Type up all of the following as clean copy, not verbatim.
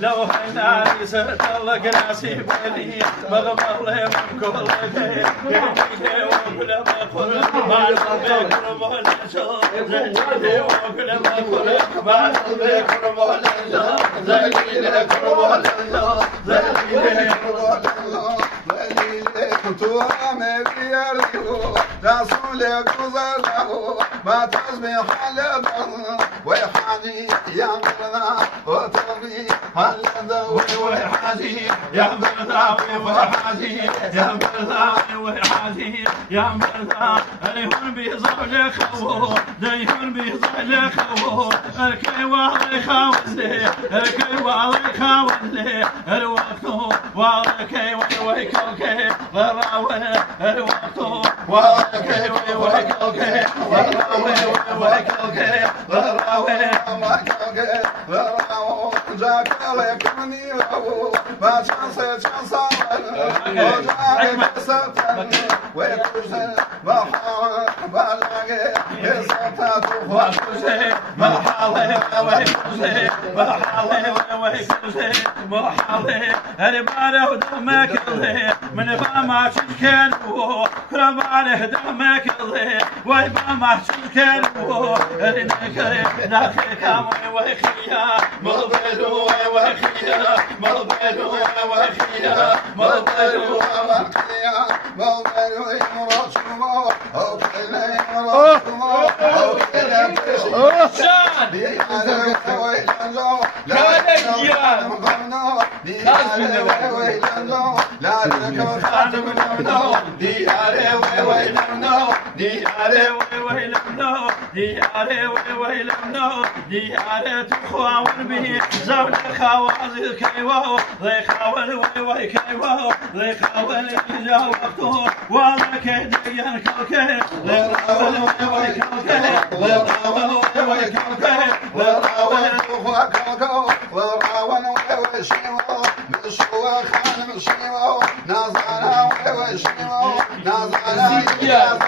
لو هنا سرت الله ناسي بني مغمر من كل شيء يجي وكل ما قل ما ذكر ولا شر يجي وكل ما قل ما ذكر ولا شر يجي ذكر ولا شر كنت أمي بيرجو رسولك وزرعه ما تصبح على ويحاني يا مرنا وطبي هلذا ويحاني يا مرنا ويحاني يا مرنا ويحاني يا مرنا اليهون بيزعل خو ديهون بيزعل خو الكي والله خاوزي الكي والله خاوزي الوقت والكي ويكوكي وراوي الوقت والكي ويكوكي وراوي من فما كان هو كرم عليه دمك ويبقى محسوس كان هو ناخي كام ويخيا مغبلو ويخيا مغبلو ويخيا مغبلو ويخيا مغبلو يمرشمو او كلا يمرشمو او كلا شان لا لك خادم نو دياري ويلمنو دياري ويلمنو دياري ويلمنو دياري تخواون به زود خوازي كيواو ذي خاول وي كيواو ذي خاول يجا وقته والله كيديان كوكي ذي راول وي كوكي ذي راول وي كوكي ذي راول تخوا كوكو ذي راول وي شيواو بشوا خانم شيواو نازانا وي شيواو نازانا يا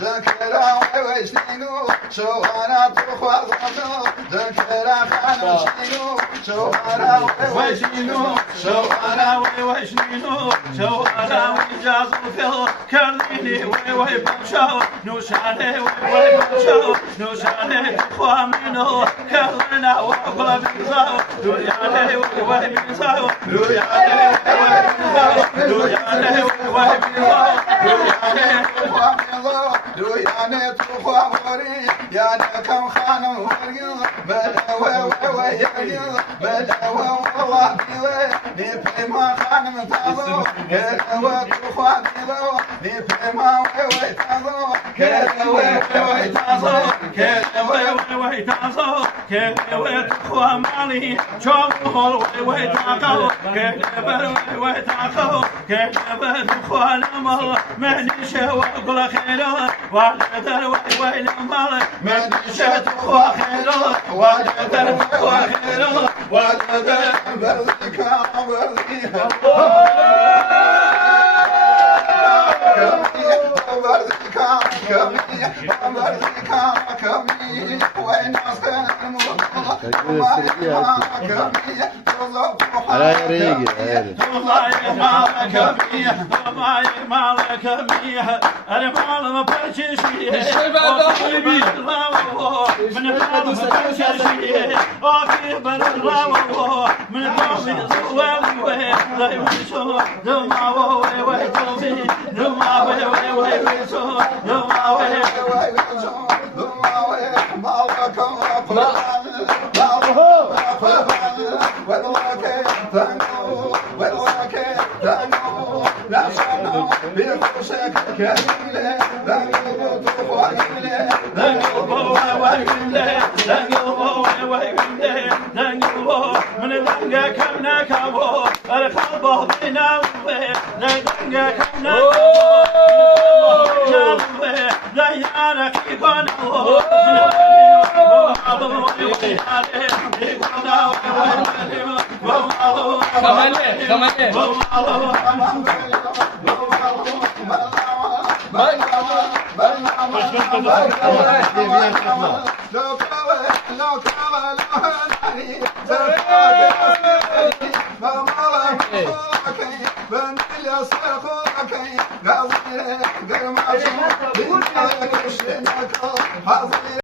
ذكرى وي شينو شوانا تخوا زمو ذكرى خانم شينو شوانا وي شينو شوانا وي شينو شوانا وي جازو فيل كرني وي بمشاو نوشاني وي بمشاو نوشاني تخوا منو كرنا وقبل بنزاو دوياني وي بنزاو دوياني وي بنزاو دوياني وي بنزاو دوياني تخوا موري يا كم خانم ورقل بلا وي بلا والله بيوي نبي ما خانم تاضو كلا تخوا بيضو نبي ما وي تاضو كلا وي تاضو كلا وي تاضو كلا تخوا مالي شوفوا وي تاضو كلا وي تاضو كلا تخوا نمر مهدي شو وقل خيره وعدد وي نمر مهدي شو تخوا خيره وعدد وي خيره وعدد برزك برزك على ريقي مالك مية المال ما برشي شيء من بعد ما برشي شيء وفي برا من بعد زوال لا يمشوا دما وي توفي دما وي ويسو دما وي مالك لا Ben